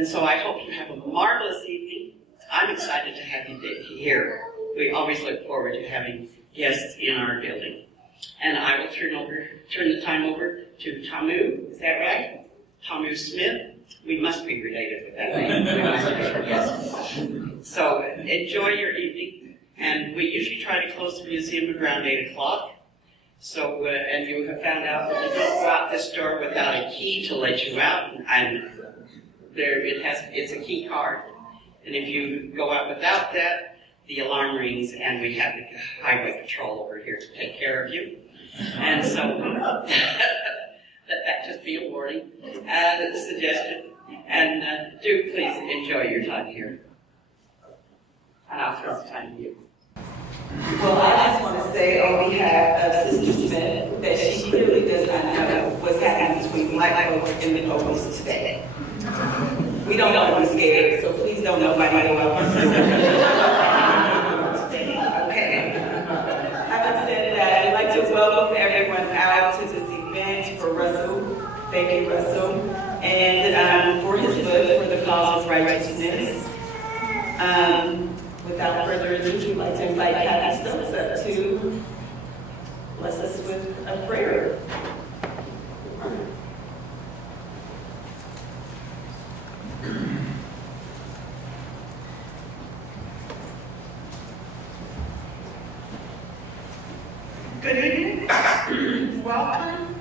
And so I hope you have a marvelous evening. I'm excited to have you here. We always look forward to having guests in our building. And I will turn the time over to Tamu. Is that right? Tamu Smith. We must be related with that name. We must be, yes. So enjoy your evening. And we usually try to close the museum around 8 o'clock. So, and you have found out that you don't go out this door without a key to let you out. And it's a key card. And if you go out without that, the alarm rings and we have the highway patrol over here to take care of you. And so, let that just be a warning and a suggestion. And do please enjoy your time here. And I'll throw the time to you. Well, I just want to say on behalf of Sister Smith that she clearly does not know what's happening between black folks and the police today. We don't want to be scared, so please don't nobody go out today. Okay. Having said that, I'd like to welcome everyone out to this event for Russell. Thank you, Russell. And for his book, For the Cause of Righteousness. Without further ado, we'd like to invite Kathy Stokes up to bless us with a prayer. Good evening. Welcome.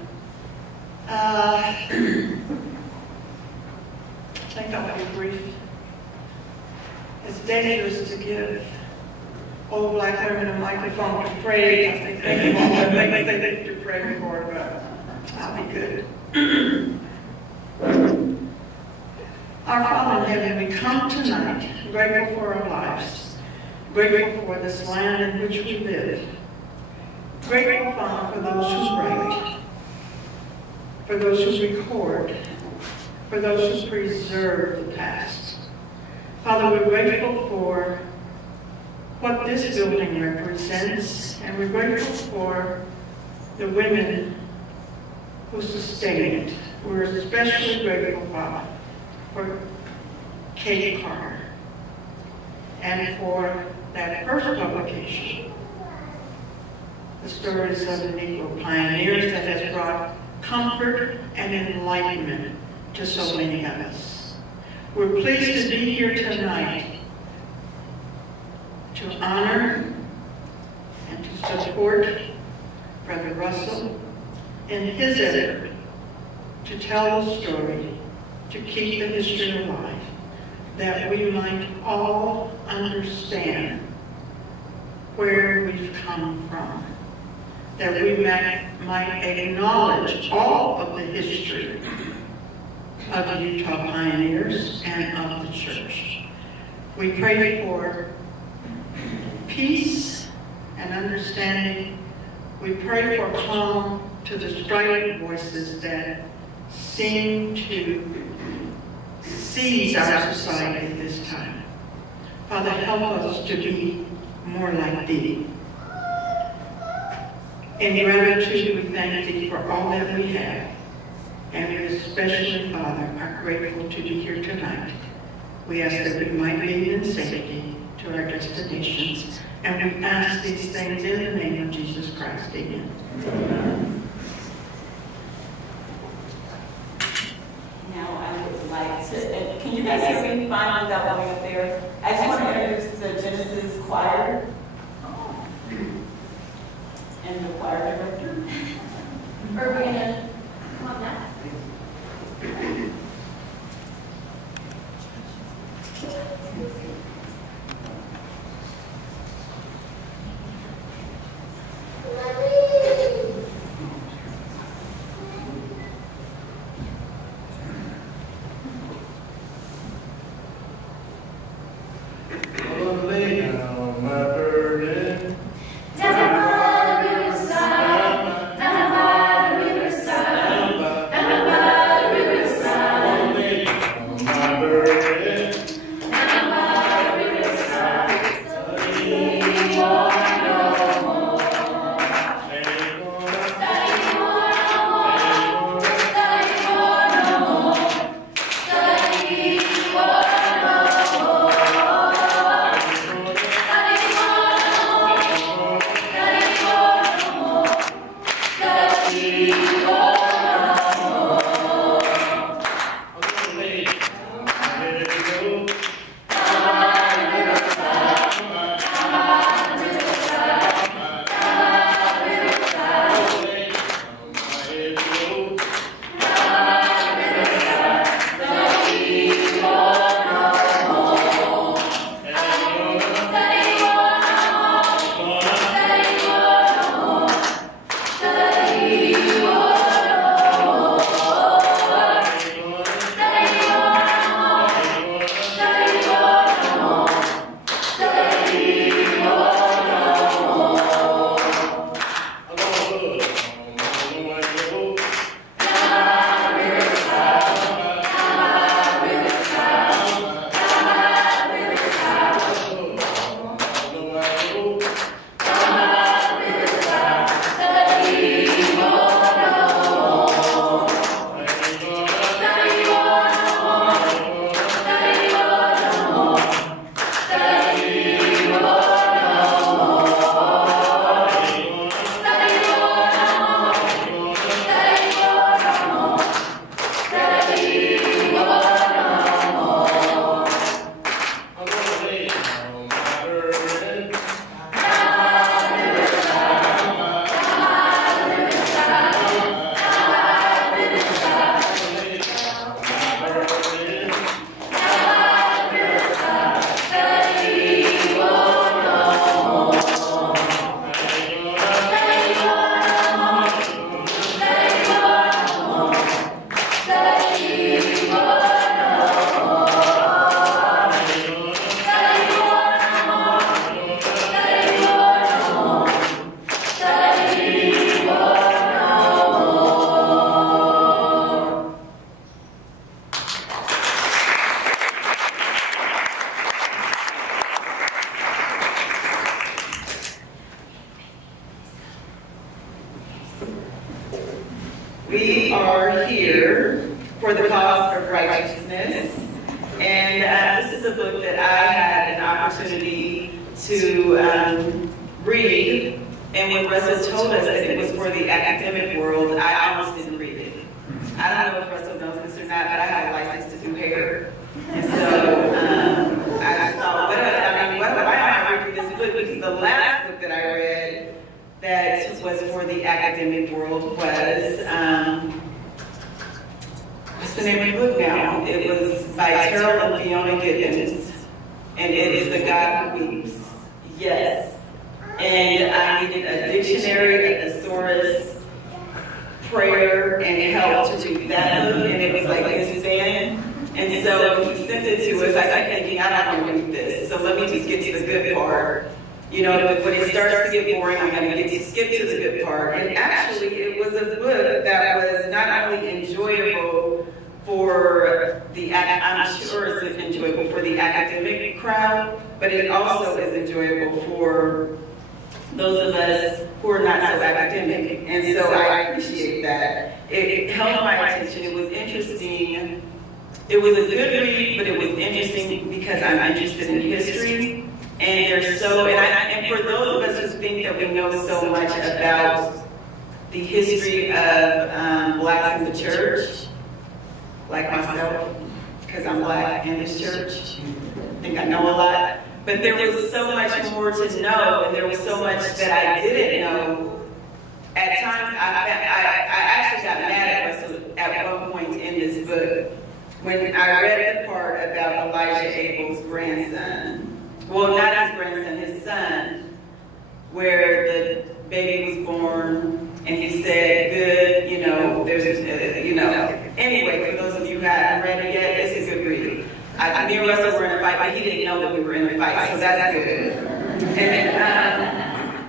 I think I'll be brief. It's dangerous to give old black women a microphone to pray. I think they need to pray before, but I'll be good. Our Father in heaven, we come tonight grateful for our lives, grateful for this land in which we live, grateful, Father, for those who write, for those who record, for those who preserve the past. Father, we're grateful for what this building represents, and we're grateful for the women who sustain it. We're especially grateful, Father, for Kate Carter and for that first publication, the stories of the Negro pioneers, that has brought comfort and enlightenment to so many of us. We're pleased to be here tonight to honor and to support Brother Russell in his effort to tell the story, to keep the history alive, that we might all understand where we've come from, that we might acknowledge all of the history of the Utah pioneers and of the church. We pray for peace and understanding. We pray for calm to the strident voices that seem to seize our society at this time. Father, help us to be more like Thee. In gratitude, we thank Thee for all that we have. And we especially, Father, are grateful to be here tonight. We ask that we might lead in safety to our destinations. And we ask these things in the name of Jesus Christ. Amen. Amen. Now I would like to, can you guys hear me fine without going up there? I just want to introduce the Genesis choir and the choir director. Urbana, come on now. Down by the riverside, for the Cause of Righteousness. And this is a book that I had an opportunity to read. And when Russell told us that it was for the academic world, I almost didn't read it. I don't know if Russell knows this or not, but I have a license to do hair. And so I thought, why am I reading this book? Because the last book that I read that was for the academic world was, what's the name of the book now? It was by Terrell and Fiona Giddens, and it is The God Who Weeps. Yes. And I needed a dictionary, a thesaurus, prayer, and help to read that book, and it was like this thin. And so when he sent it to us, I kept thinking, I don't want to read this, so let me just get to the good part. You know, when it starts to get boring, I'm going to skip to the good part. And actually, it was a book that was not only enjoyable for the, I'm sure it's enjoyable for the academic crowd, but it also is enjoyable for those of us who are not so academic. And so I appreciate that. It held my attention. It was interesting. It was a good read, but it was interesting because I'm interested in history. And there's and for those of us who think that we know so much about the history of blacks in the church, like myself, because I'm black in this church, I think I know a lot. But there was so much more to know, and there was so much that I didn't know. At times, I actually got mad at Russell at one point in this book when I read the part about Elijah Abel's grandson. Well, not his grandson, his son, where the baby was born, and he said, good, you know, Anyway, for those of you who haven't read it yet, it's a good read. Me and Russell were in a fight, but he didn't know that we were in a fight, so that's good.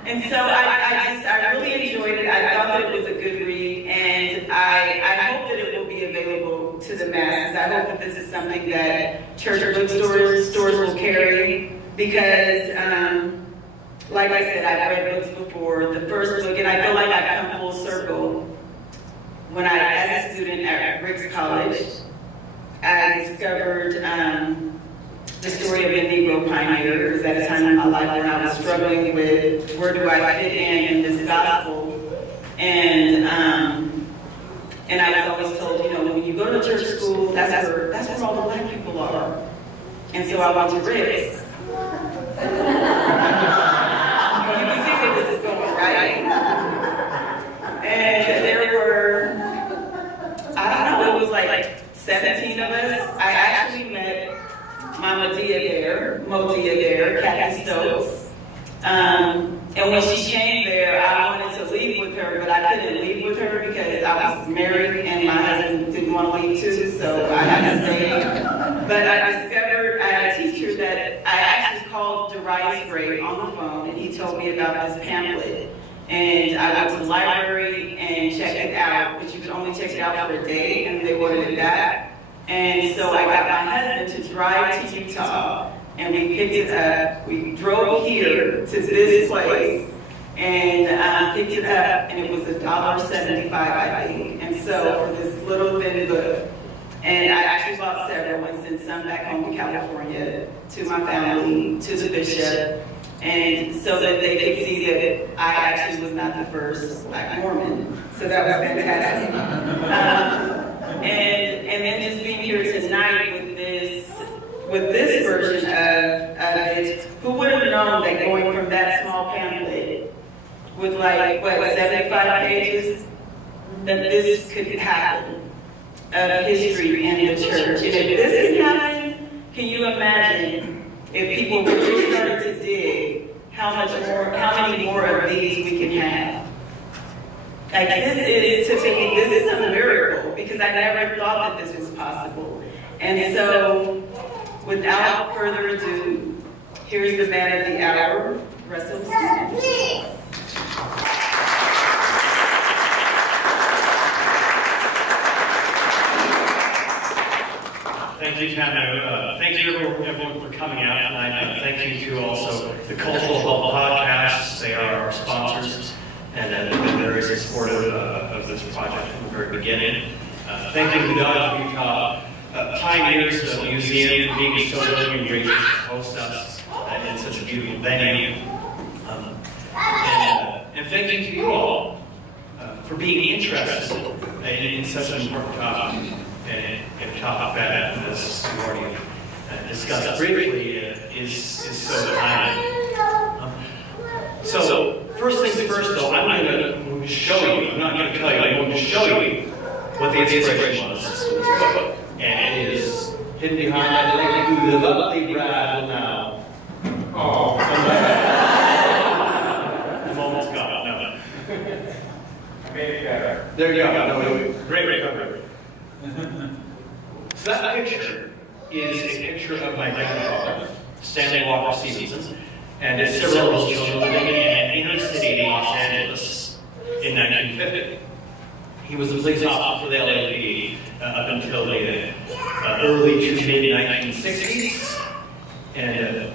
And so I really enjoyed it. I thought that it was a good read, and I hope that it will be available to the masses. I hope that this is something that church bookstores will carry. Because, like I said, I've read books before. The first book, and I feel like I've come full circle. When as a student at Ricks College, I discovered the story of a Negro pioneer. It was at a time in my life when I was struggling with where do I fit in this gospel. And I was always told, you know, when you go to church school, that's where all the black people are. And so I went to Ricks. You can see where this is going, right? And there were, I don't know, it was like 17 of us. I actually met Mama Mo Dia there, Kathy Stokes. And when she came there, I wanted to leave with her, but I couldn't leave with her because I was married and my husband didn't want to leave too, so I had to stay. But I discovered I had a teacher that I actually called Darius Gray on the phone, and he told me about this pamphlet. And I went to the library and checked it out, but you could only check it out for a day, and they wanted it back. And so I got my husband to drive to Utah, and we picked it up. We drove here to this place, and picked it up, and it was $1.75, I think. And so for this little thin book, and I actually bought several and sent some back home to California, to my family, to the bishop, and so that they could see that I actually was not the first Black Mormon. So that was fantastic. And then just being here tonight with this version of it, who would have known that going from that small pamphlet with like, what, 75 pages, that this could happen. Of history in the church. And if this can happen, can you imagine if people really started to dig how many more of these we can have? Like this is a miracle because I never thought that this was possible. And so, without further ado, here's the man of the hour, Russell Stevenson. Thank you, Tamu. Thank you, everyone, for coming out tonight. Thank you to also the Cultural Hub Podcasts. They are our sponsors and have been very supportive of this project from the very beginning. thanking the Dodge of Utah pioneers of the museum for being so willing and gracious to host us in such a beautiful venue. And thank you to you all for being interested in such an important topic, and a topic that, as we've already discussed briefly, is so kind. So, first things first, though, I'm going to show you, I'm not going to tell you, I'm going to show you what the inspiration was for this book. And it is hidden behind that lady who the lovely Brad will now. Oh. The moment's gone. No. Maybe better. There you go. No, great cover. So that picture is a picture of my grandfather, Stanley Walker Stevenson, and several of his children living in an inner city in Los Angeles in 1950. He was a police officer for the LAPD up until the early to mid-1960s, and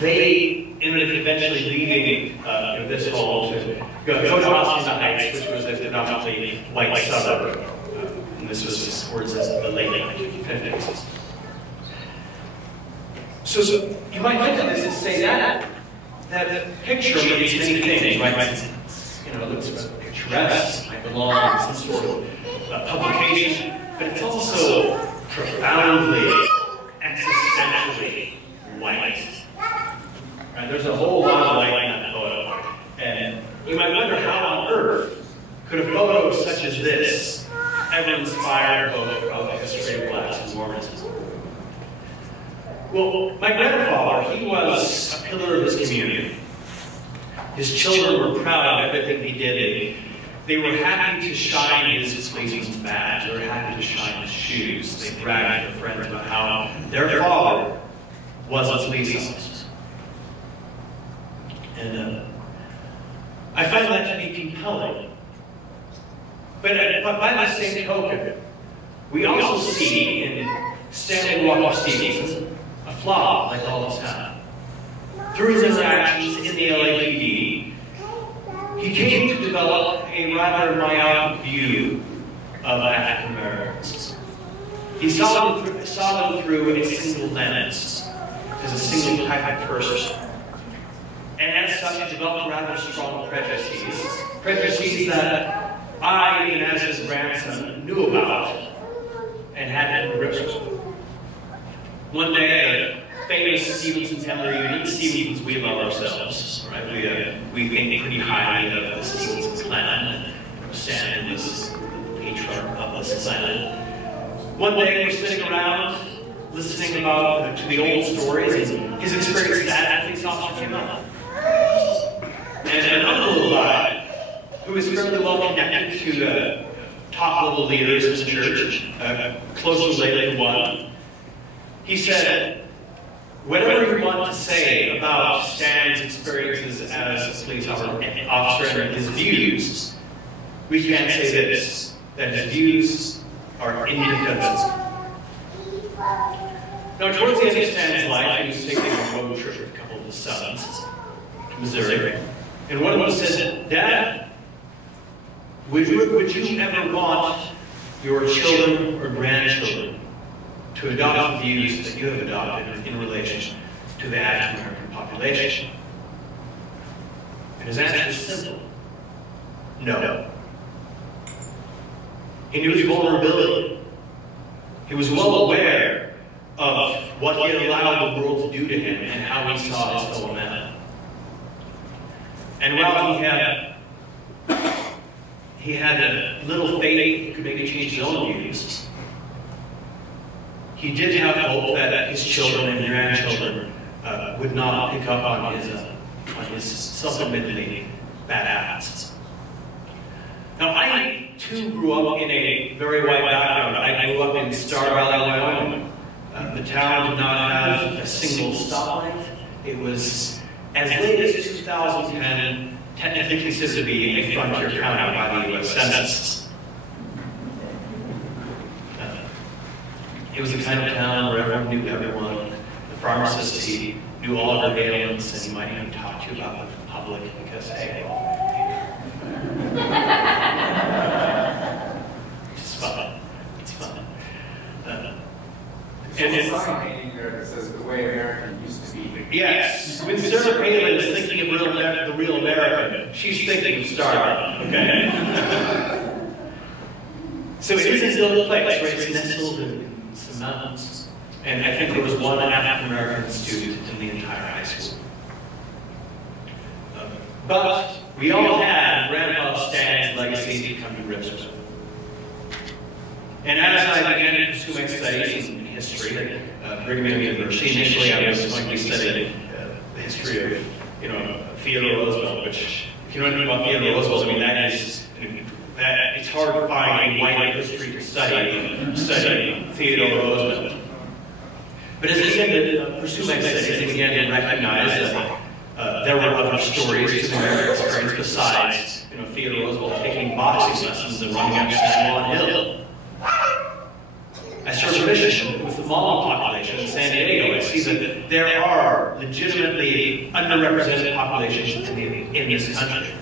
they ended up eventually leaving this home to go to Austin Heights, which was a predominantly white suburb, and this was towards the late 1950s. So you might look at this and say that picture means many things. You might it looks picturesque, might belong in some sort of publication, but it's also profoundly, existentially white. Right? There's a whole lot of white in that photo, and you might wonder how on earth could a photo such as this ever inspire both of the history of blacks and Mormonism. Well, my grandfather, he was a pillar of his community. His children were proud of everything he did. They were happy to shine his policeman's badge. They were happy to shine his shoes. They bragged to their friends about how their father was a police officer. And I find that to be compelling. But by the same token, we also see in Stanley Walker Stevenson a flaw like all of us have. Through his interactions in the LAPD, he came to develop a rather myopic view of African Americans. He saw them through a single lens, as a single type of person. And as such, he developed rather strong prejudices that I, even as his grandson, knew about and had to grips with. One day, a famous Stevenson family reunion, Stevensons, we love ourselves, right? We think pretty highly of the Stevenson clan. Stan was the patriarch of this clan. One day, we're sitting around listening to the old stories, and his experience as a police officer came up. And an uncle of mine, who is fairly well connected to top-level leaders in the church, closely related to one, he said, whatever you want to say about Stan's experiences as a police officer and his views, we can say this, that his views are indefensible. Now, towards the end of Stan's life, he was taking a road trip with a couple of his sons to Missouri. And one of them said, Dad, would you ever want your children or grandchildren to adopt the views that you have adopted in relation to the African American population? And his answer is simple. No. He knew his vulnerability. He was well aware of what he had allowed the world to do to him and how he saw his fellow man. And while he had a little faith he could maybe change his own views, he did have hope that his children and grandchildren would not pick up on his self-admittedly bad habits. Now, I too grew up in a very white background. I grew up in Star Valley, Wyoming. The town did not have a single stoplight. It was, as late as 2010, technically considered to be a frontier county by the U.S. Census. It was the kind of town where everyone knew everyone. The pharmacist, he knew all of their ailments, and he might even talk to you about them in public because, hey, There's a sign hanging there that says the way America used to be. Yes. When Sarah Palin is thinking of the real America, she's thinking of Starbucks, okay? So it is a little place, right? It's nestled in some mountains. And I think there was one African-American student in the entire high school. But we all had Grandpa Stan's legacy to come to grips with. And as I began to pursue my studies in history at Brigham Young University, initially I was going to be studying the history of, Theodore Roosevelt, which, if you know anything about Theodore Roosevelt, I mean, it's hard to find a white history to study Theodore Roosevelt. But as I began to pursue my studies, I began to recognize that there were other stories to the American experience besides, Theodore Roosevelt taking boxing lessons and running up San Juan Hill. I served a mission with the Hmong population in San Diego. I see that there are legitimately underrepresented populations in this country.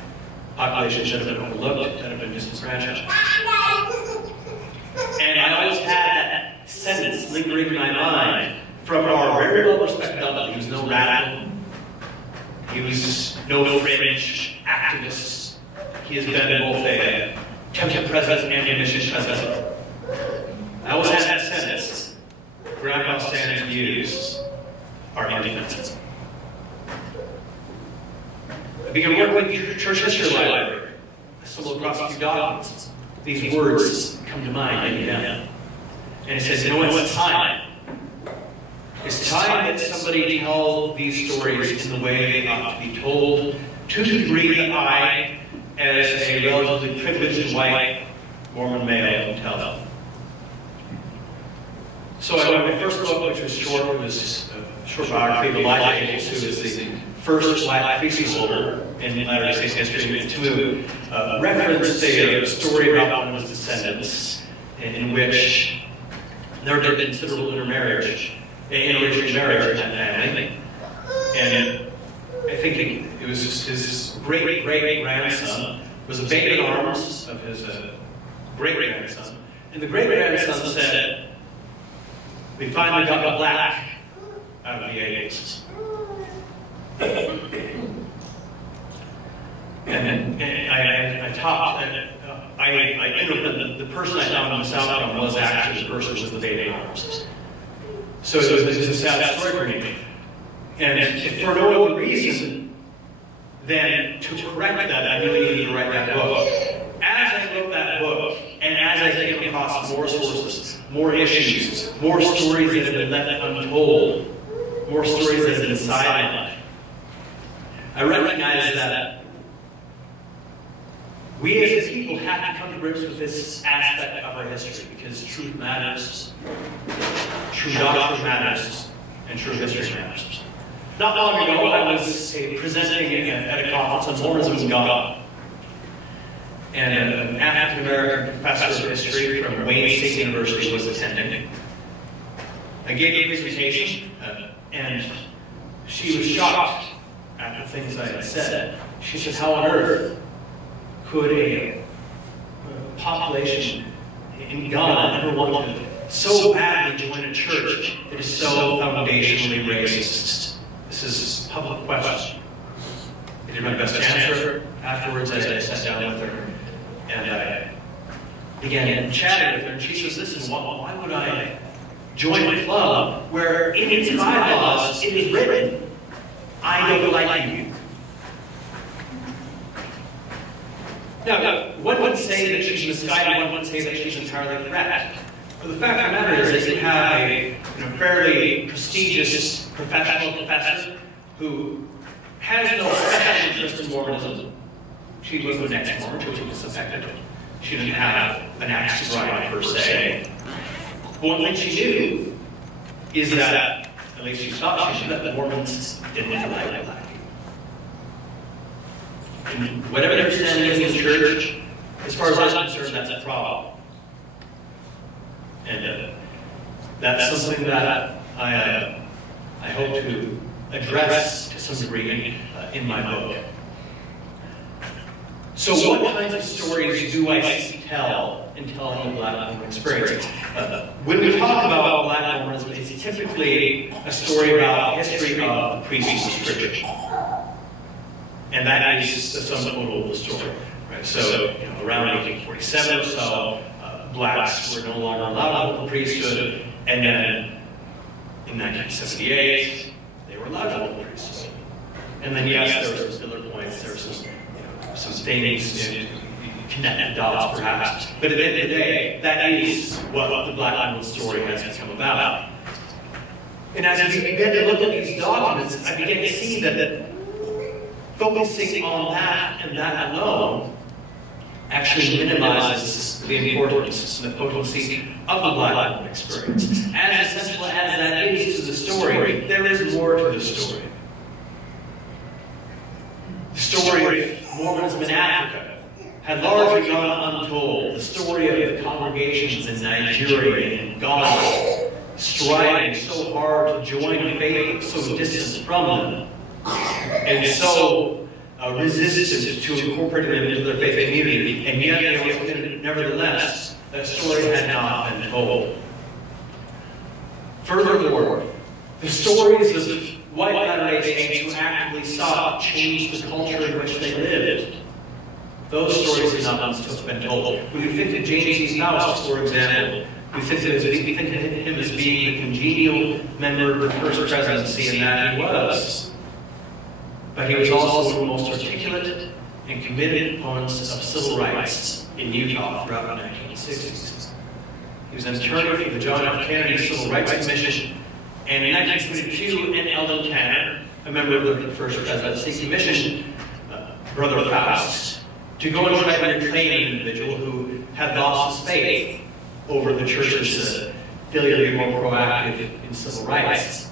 Populations that have been overlooked, that have been disenfranchised. And I always had that sentence lingering in my mind from our very well-respected uncle. He was no radical. He was no fringe activist. He has been both a temple president and a mission president. I always had that sentence. Grandpa Stan's views are indefensible. I began working with the church history library. I stumbled across a few documents. These words come to mind again. And it says, it's time. It's time that somebody tell these stories in the way they ought to be told, to the degree that I, as a relatively privileged white Mormon male, can tell them. So I wrote my first book, which was short. It was a short biography of Elijah Aker, who was the first black priesthood holder in Latter-day Saint history. Tamu referenced a story about one of his descendants, in which there had been considerable intermarriage in that family. And I think it was his great-great-grandson was a babe in arms of his great-grandson. And the great-grandson said, "We finally got the black out of the Agers." And I talked, I interviewed the person I found in the South from was actually the person who was the baby in arms. So it was a sad story for me. And if for no other reason than to correct that, I really needed to write that book. As I wrote that book, and as I came across more sources, more issues, more stories that have been left untold, more stories that have been sidelined, I recognize that we as a people have to come to grips with this aspect of our history, because truth matters, true doctrine matters, and true history matters. Not long ago, I was presenting at a conference on Mormonism and God. And an African-American professor of history from Wayne State University was attending. I gave a presentation, and she was shocked at the things I had said. She said, "How on earth could a population in Ghana ever want to so badly join a church that is so foundationally racist?" This is a public question. I did my best to answer. Afterwards, I sat down with her, and I began chatting with her, and she says, "Listen, why would I join a club where in its bylaws it is written, I don't like you?" Now, one would say that she's misguided, one would say that she's entirely correct. But the fact of the matter is that you have a fairly prestigious professional professor who has no special interest in Mormonism. She was an ex-Mormon, she was disaffected. She didn't have an axe to grind per se. But one thing she knew is that, at least she thought she knew, that the Mormons didn't like black people. And whatever their standing is in the church, as far as I'm concerned, that's a problem. And that's something that I hope to address to some degree in my book. So what kinds of stories do I seek to tell in telling the Black Mormon experience? When we talk about Black Mormonism is typically a story about the history of the priests of Scripture. And that is the sum total of the story. Right? So, around 1847 or so, blacks were no longer allowed to hold the priesthood, and then in 1978, they were allowed to hold the priesthood. And then, yes, there were some filler points, there were some things, connected dots perhaps. But at the end of the day, that is what the black woman's story has become about. And as we began to look at these documents, I began to see that focusing on that and that alone actually minimizes the importance and the potency of the black woman experience. As essential as that is to the story, there is more to the story. The story of Mormonism in Africa had largely gone untold. The story of the congregations in Nigeria and Ghana, striving so hard to join a faith so distant from them, and so resistant to incorporating them into their faith community, and yet, nevertheless, that story had not been told. Furthermore, the stories of white Latter-day Saints who actively sought to change the culture in which they lived, those stories have not been told. When you think of James E. Faust, for example, we think of him as being a congenial member of the First Presidency, and that he was. But he was also one of the most articulate and committed opponents of civil rights in Utah throughout the 1960s. He was an attorney for the John F. Kennedy Civil Rights Commission, and in 1922, N. Eldon Tanner, a member of the First Presidency, commissioned Brother Faust to go and try to reclaim an individual who had lost his faith over the church's failure to be more proactive in civil rights.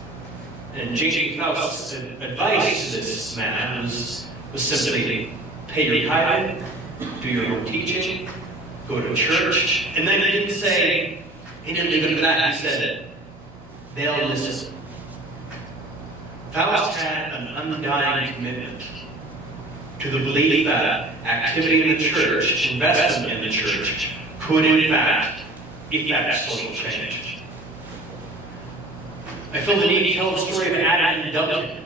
And J.G. Faust's advice to this man was simply, pay your tithe, do your own teaching, go to church. And then he didn't say, he didn't leave it at that, he said, they'll listen. Faust had an undying commitment to the belief that activity in the church, investment in the church, could in fact effect social change. I feel the need to tell the story of Adam and Duncan,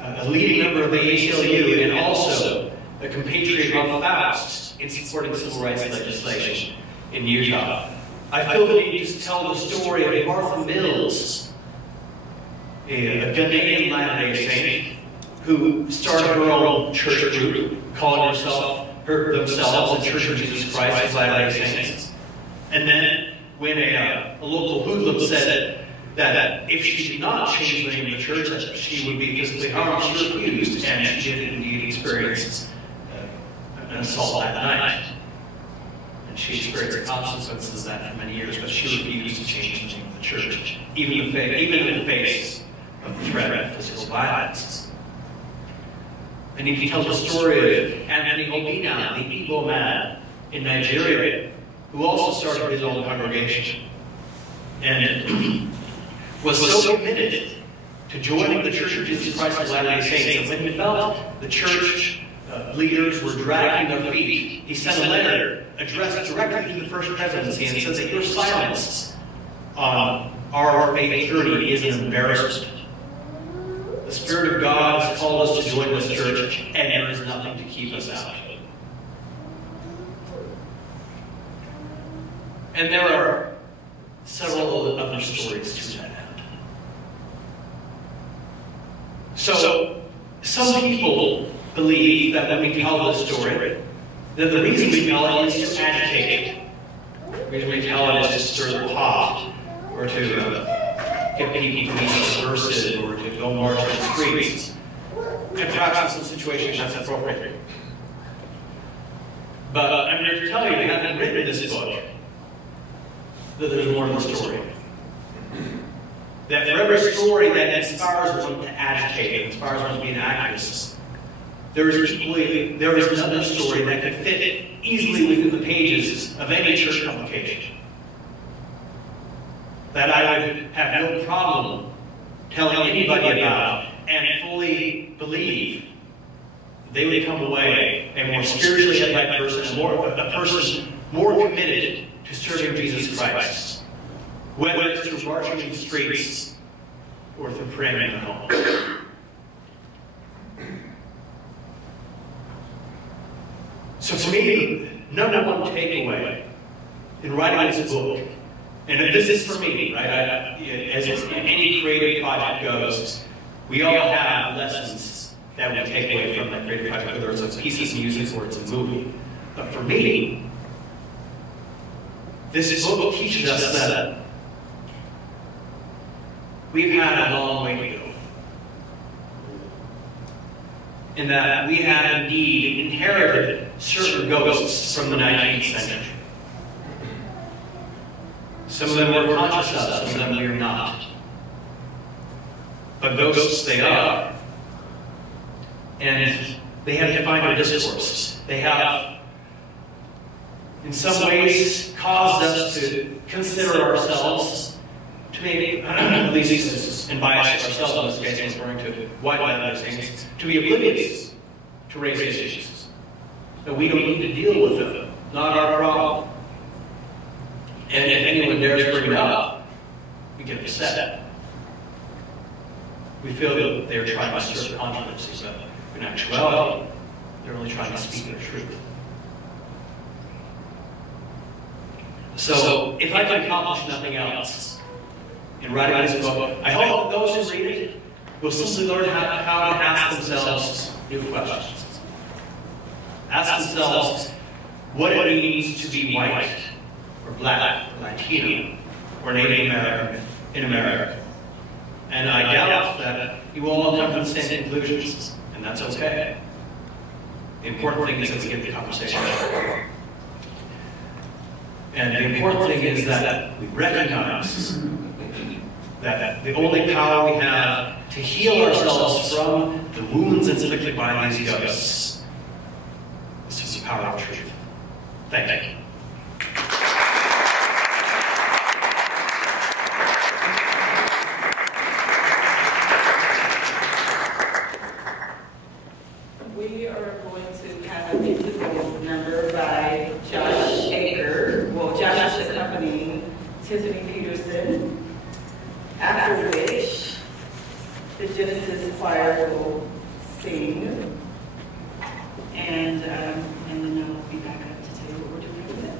a leading member of the ACLU and also a compatriot of Faust in supporting civil rights legislation in Utah. I feel the need to tell the story of Martha Mills, a Ghanaian Latter-day Saint, who started her own church group, calling themselves the Church of Jesus Christ of Latter-day Saints. And then, when a local hoodlum said that if she did not change the name of the church, that she would be physically harmed, she refused, and she did indeed experience an assault that night. And she experienced the consequences of that for many years, but she refused to change the name of the church, even in the face of the threat of physical violence. And he tells the story of Anthony Obina, the Igbo man in Nigeria, who also started his own congregation, and was so committed to joining the Church of Jesus Christ of Latter-day Saints that when he felt the church leaders were dragging their feet, he sent a letter addressed directly to the First Presidency and said that your silence on our faith journey is an embarrassment. The Spirit of God has called us to join this church, and there is nothing to keep us out. And there are several other stories to that end. So, some people believe that when we tell this story, that the reason we tell it is to agitate it. The reason we tell it is to stir the pot, or to get people to be subversive, or to go march in the streets. And perhaps in some situations that's appropriate. But I'm here to tell you, having written this book, that there's more to the story. That for every story that inspires one to agitate, and inspires one to be an activist, there is another story that could fit easily within the pages of any church publication. That I would have no problem telling anybody about and fully believe they would come away a more spiritually upright person, a person more committed to serving Jesus Christ. whether it's through marching in the streets or through praying in the home. So for me, number one takeaway in writing this book, and this is for me, right? As any creative project goes, we all have lessons that we take away from that creative project, whether it's a piece of music or it's a movie. But for me, this book teaches us that we've had a long way to go. And that we have indeed inherited certain ghosts from the 19th century. Some of them we're conscious of, some of them we're not. But ghosts they are. And they have defined our discourse. They have, in some ways, caused us to consider ourselves, to maybe, at least, and bias ourselves in this case, referring to white things, to be oblivious to race issues. That we don't need to deal with them. Not our problem. And if anyone dares bring it up, we get upset. We feel that they're trying to stir controversies, but in actuality, they're only trying to speak their truth. So, if I can accomplish nothing else in writing this book, I hope that those who read it will simply learn how to ask themselves new questions. Ask themselves what it means to be white, or black, or Latino, or Native American in America. And I doubt that you will all come to the same conclusions, and that's okay. The important thing is that we get the conversation started. And the important thing is that we recognize that the only power we have to heal ourselves from the wounds inflicted by these ghosts is through the power of truth. Thank you. We are going to have an interval number by Joshua Aker. Well, Josh is accompanying Tiffany Peterson. After which, the Genesis choir will sing, and then I'll be back up to tell you what we're doing with it.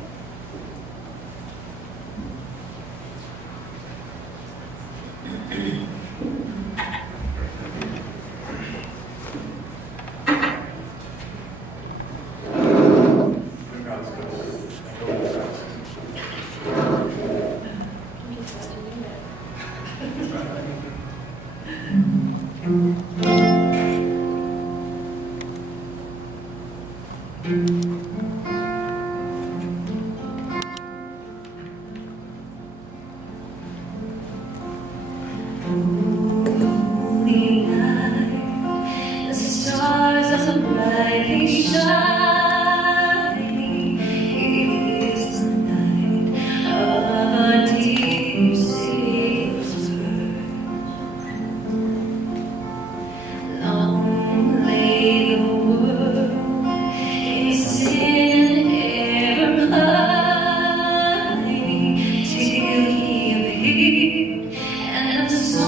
So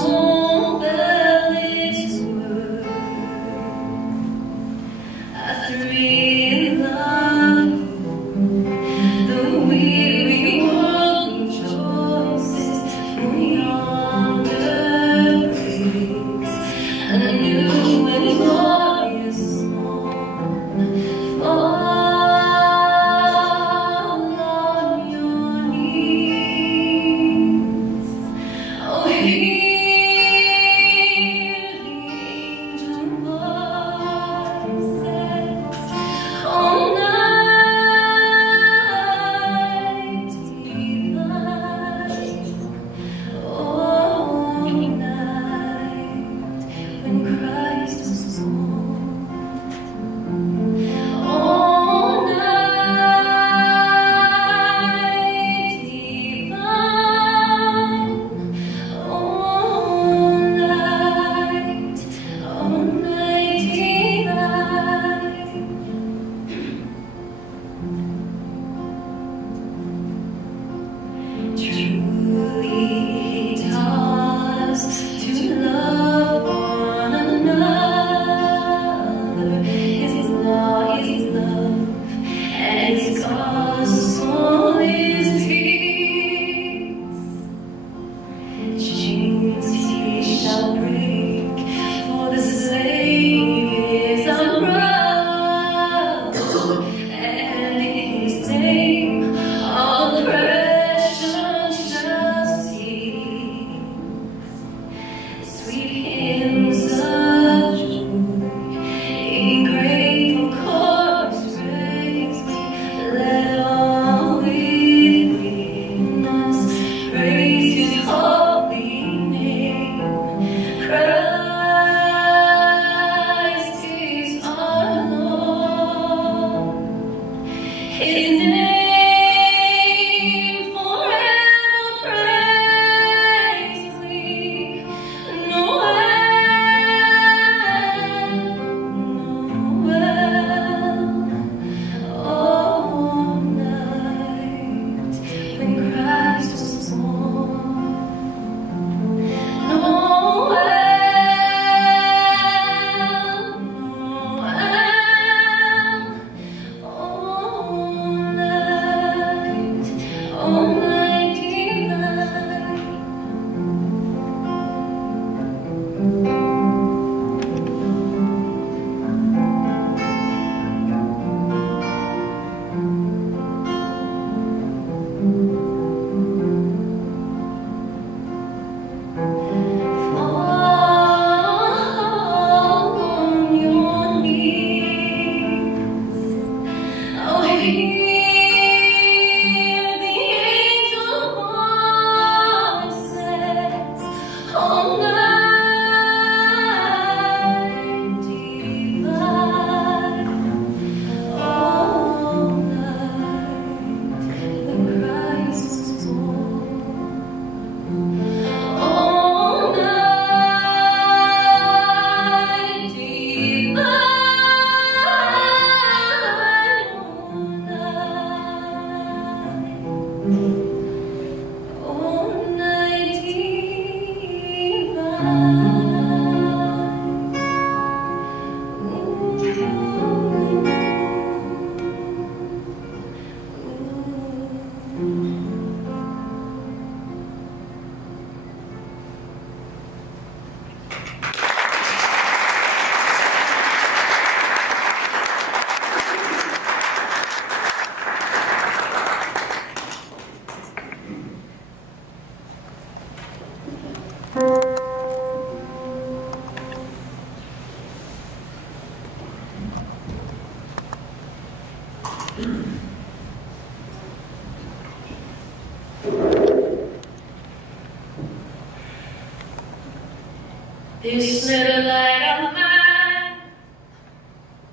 This little light of mine,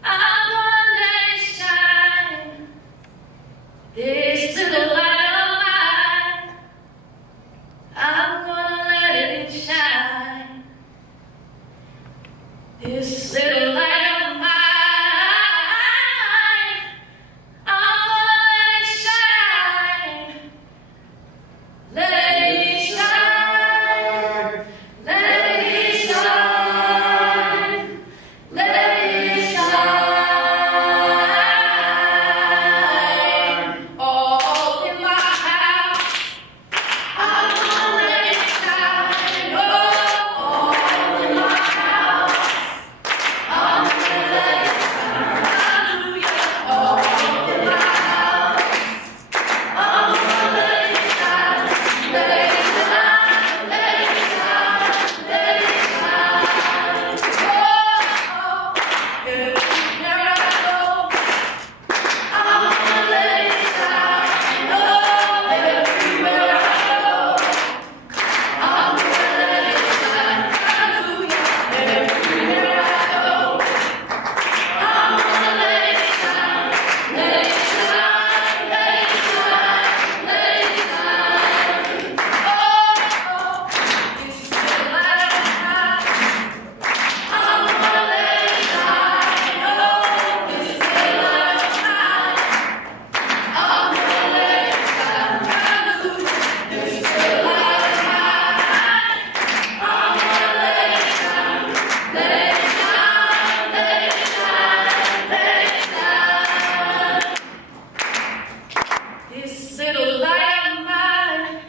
I'm gonna let it shine. This little light of mine, I'm gonna let it shine. This little light of mine, I'm gonna let it shine. Let it shine. Let it shine. Let it shine. All in my house, I'm gonna let it shine. Oh, all in my house, I'm gonna let it shine. Hallelujah. All in my house, I'm gonna let it shine. Let it shine. Let it shine. Let it shine. Oh, everywhere I go, I'm gonna let it shine. Oh, everywhere I go, I'm gonna let it shine. Hallelujah. Everywhere I go, I'm gonna let it shine. Let it shine. Let it shine. Let it shine. Oh, this is the light of mine. I'm gonna let it shine. Oh, this is the light of mine. I'm gonna let it shine. Hallelujah. This is the light of mine. I'm gonna let it shine. Let it shine. Let it shine. Let it shine. This little light of mine,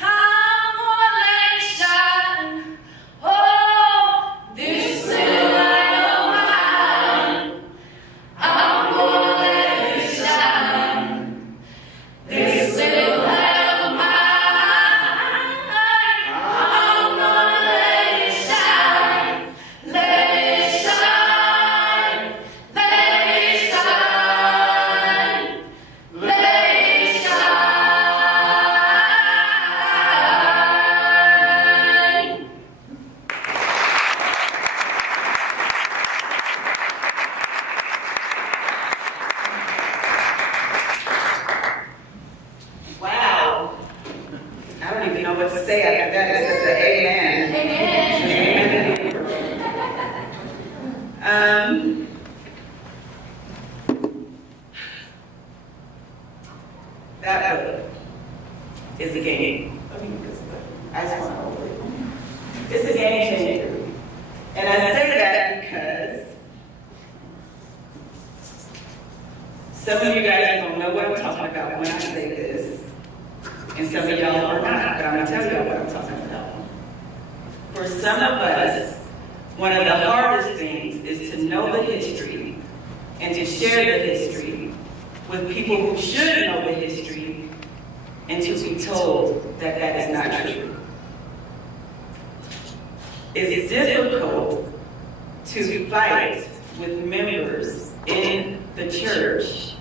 I'm gonna let it shine. Oh, this little light of mine, I'm gonna let it shine. This little light of mine, I'm gonna let it shine. Let it shine. Let it shine. Let it shine. Wow. I don't even know what to say after that. This is the amen. Amen. That is a game. I just want to hold it. It's a game changer. And I say that because some of you guys don't know what I'm talking about when I say this. And some of y'all are not, but I'm going to tell y'all what I'm talking about. For some of us, one of the hardest things is to know the history and to share the history with people who should know the history and to be told that that is not true. It's difficult to fight with members in the church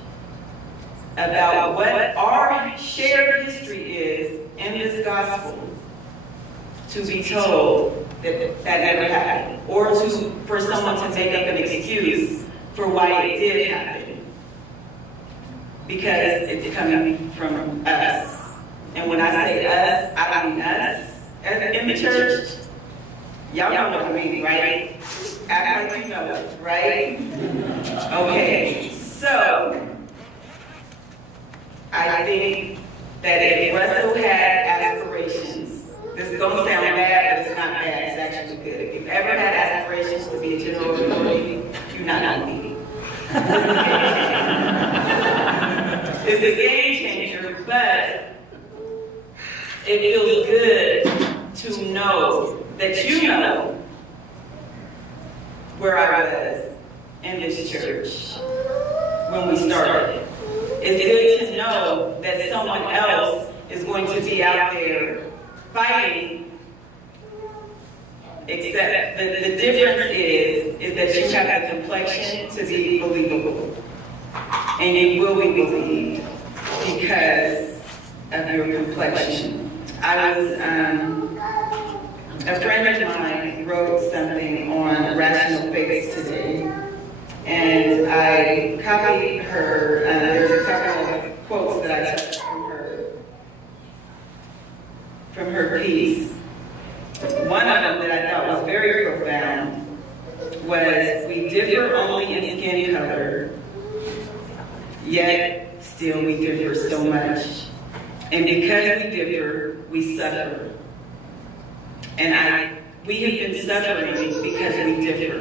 about what our shared history is in this gospel, to be told that that never happened, or for someone to make up an excuse for why it did happen, because it's coming from us. And when I say us, I don't mean us in the church. Y'all know what I mean, right? Act like you know, right? Okay, so I think that if Russell had aspirations, this is going to sound bad, but it's not bad. zero authority, you're not going to be. It's a game changer, but it feels good to know that you know where I was in this church when we started. It's good to know that someone else is going to be out there fighting, except the difference is that you have the complexion to be believable. And you will be believed because of your complexion. I was, a friend of mine wrote something on rational faith today, and I copied her. There's a couple of quotes that I took from her piece. One of them that I thought was very profound was, "We differ only in skin color, yet still we differ so much. And because we differ, we suffer." And we have been suffering because we differ.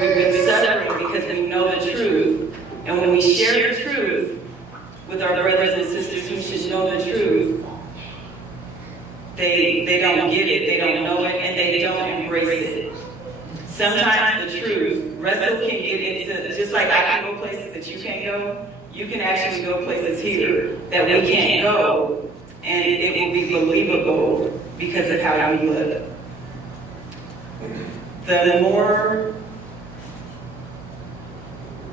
We've been suffering because we know the truth. And when we share the truth with our brothers and sisters who should know the truth, they don't get it, they don't know it, and they don't embrace it. Sometimes the truth, Russell can get into, just like I can go places that you can't go, you can actually go places here that we can't go, and it will be believable because of how you live. The more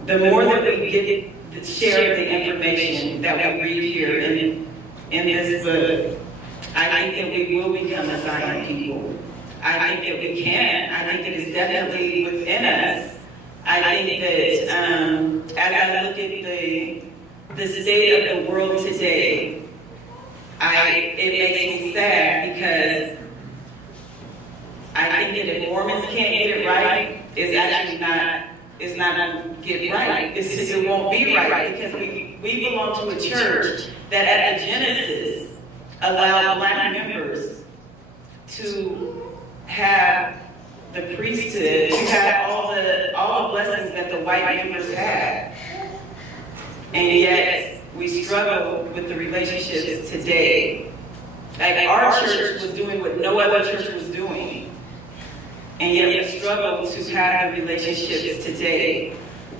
that we get share the information that we read here in this book, I think that we will become a silent people. I think that we can. I think it is definitely within us. I think that as I look at the state of the world today, it makes me sad because I think that if Mormons can't get it right, it's actually not going to get right. It won't be right because we belong to a church that at the Genesis allowed Black members to have the priesthood, to have all the blessings that the white members had. And yet, we struggle with the relationships today. Like, our church was doing what no other church was doing. And yet, we struggle to have the relationships today.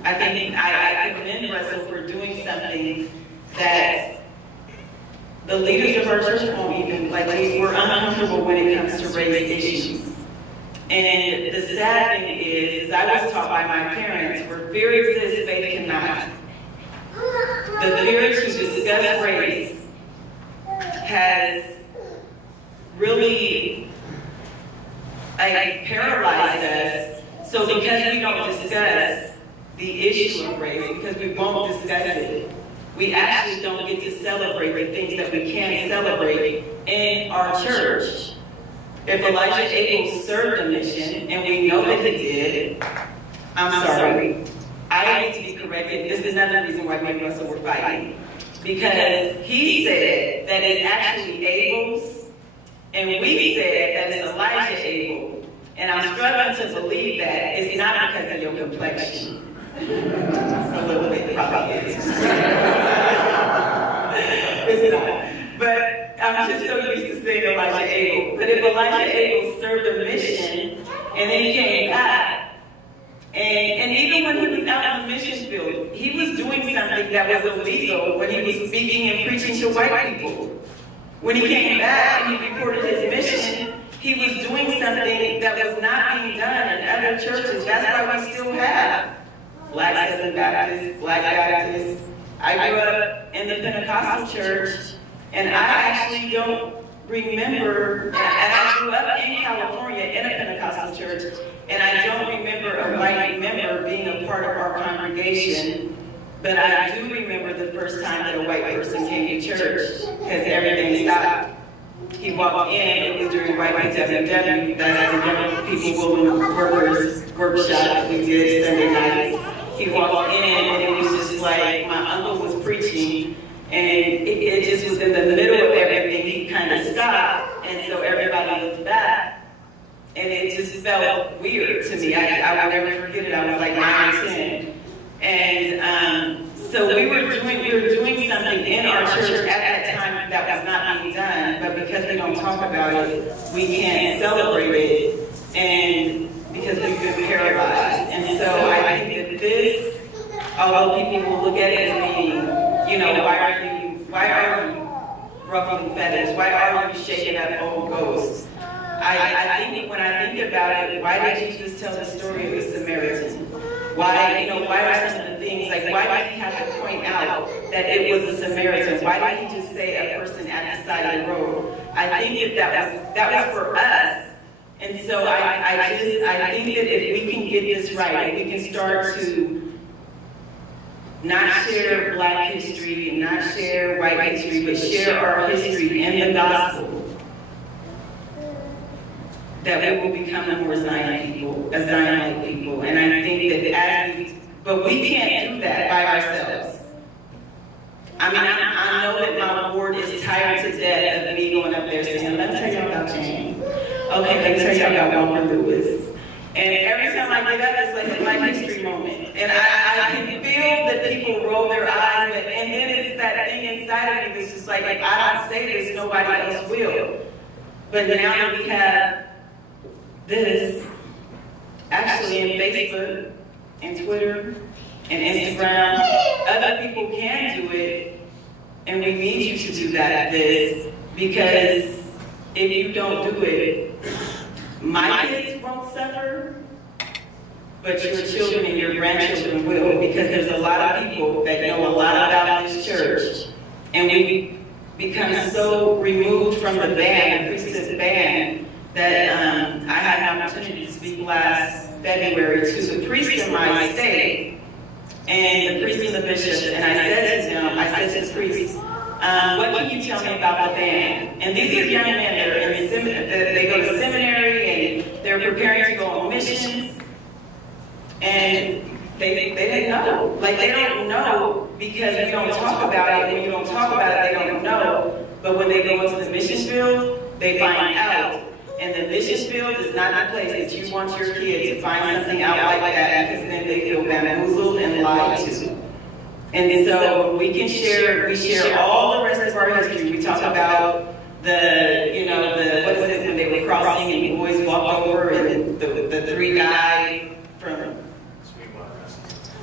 I think I commend Russell for doing something that the leaders of our church won't even, we're uncomfortable when it comes to race issues. And the sad thing is I was taught by my parents, where fear exists, faith cannot. The fear to discuss race has really paralyzed us. So because we don't discuss the issue of race, because we won't discuss it, we actually don't get to celebrate the things that we can celebrate in our church. If Elijah Abel served a mission, and we know that he did, I'm sorry, I need to be corrected. This is another reason why me and Russell were fighting. Because he said that it's actually Abel's, and we said that it's Elijah Abel. And I'm struggling to believe that it's not because of your complexion. A little bit, probably is. It's not. But I'm just so used to saying Elijah Abel. But if Elijah Abel served a mission, and then he came back, and even when he was out in the mission field, he was doing something that was illegal when he was speaking and preaching to white people. When he came back and he reported his mission, he was doing something that was not being done in other churches. That's why we still have Black Southern Baptists, Black Baptists. I grew up in the Pentecostal church, and I actually don't remember, and I grew up in California in a Pentecostal church, and I don't remember a white member being a part of our congregation, but I do remember the first time that a white person came to church, because everything stopped. He walked in, it was during White WW, that's the Young People, Women, Workers workshop that we did Sunday nights. He walked in, and it was just like my uncle was preaching, and it just was in the middle of everything. He kind of stopped, and so everybody looked back, and it just felt weird to me. I will never forget it. I was like 9 or 10. And so we were doing something in our church at that time that was not being done, but because we don't talk about it, we can't celebrate it, and because we've been paralyzed. And so I think that this, although people will look at it as being, you know, why are you ruffling feathers? Why are you shaking up old ghosts? I think when I think about it, why did Jesus tell the story of the Samaritan? Why, you know, why are some of the things, like why did he have to point out that it was a Samaritan? Why did he just say a person at the side of the road? I think that was for us. And so I think that if we can get this right, if we can start to not share Black history and not share white history, but share our history in the gospel, that we will become more Zion people, Zion-like people. And I think that but we can't do that by ourselves. I mean, I know that my ward is tired to death of me going up there saying, let me tell you about Jane. Okay, let me tell you about Walker Lewis. And every time I get up, it's like a Black history moment. And I can feel that people roll their eyes, and then it's that thing inside of me that's just like if I don't say this, nobody else will. But now that we have this, actually in Facebook and Twitter and Instagram, other people can do it, and we need you to do that, because if you don't do it, my kids won't suffer, but your children and your grandchildren will, because there's a lot of people that know a lot about this church, and we become so removed from the band, the priesthood band, that I had an opportunity to speak last February to the priest in my state and the priest and the bishops, and I said to them, I said to the priest, what can you tell me about the band? And these are young men that are they go to seminary and they're preparing to go on missions, and they didn't know. Like, they don't know because we don't talk about it. When you don't talk about it, they don't know. But when they go into the mission field, they find out. And the mission field is not the place that you want your kid to find something out like that, because then they feel bamboozled and lied to. And so we share all the rest of our history. We talk about what was it when they were crossing and boys walked over and the 3 guys from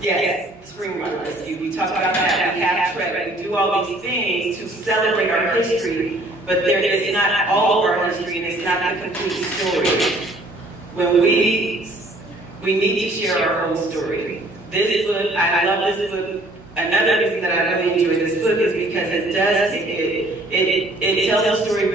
Springwater Rescue. We talk about that. We have Trek. We do all these things to celebrate our history. But it's not all of our history, and it's not the complete story. When we need to share our own story. This book, I love this book. Another reason that I really enjoy this book is because it tells a story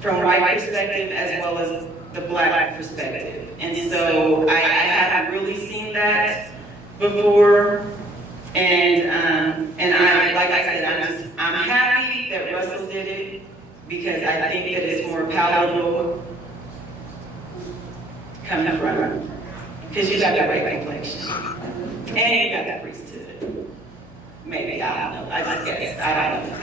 from white perspective as well as the Black perspective. And so I haven't really seen that before. And I, like I said, I'm happy that Russell did it, because I think that it's more palatable coming from, because you got that right complexion, and you got that priesthood. Maybe, I don't know, I just guess, I don't know.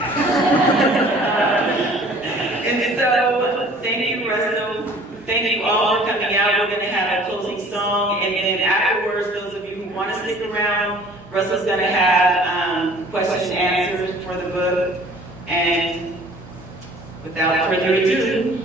And so, thank you, Russell. Thank you all for coming out. We're going to have a closing song, and then afterwards, those of you who want to stick around, Russell's going to have question and answers for the book. And without further ado,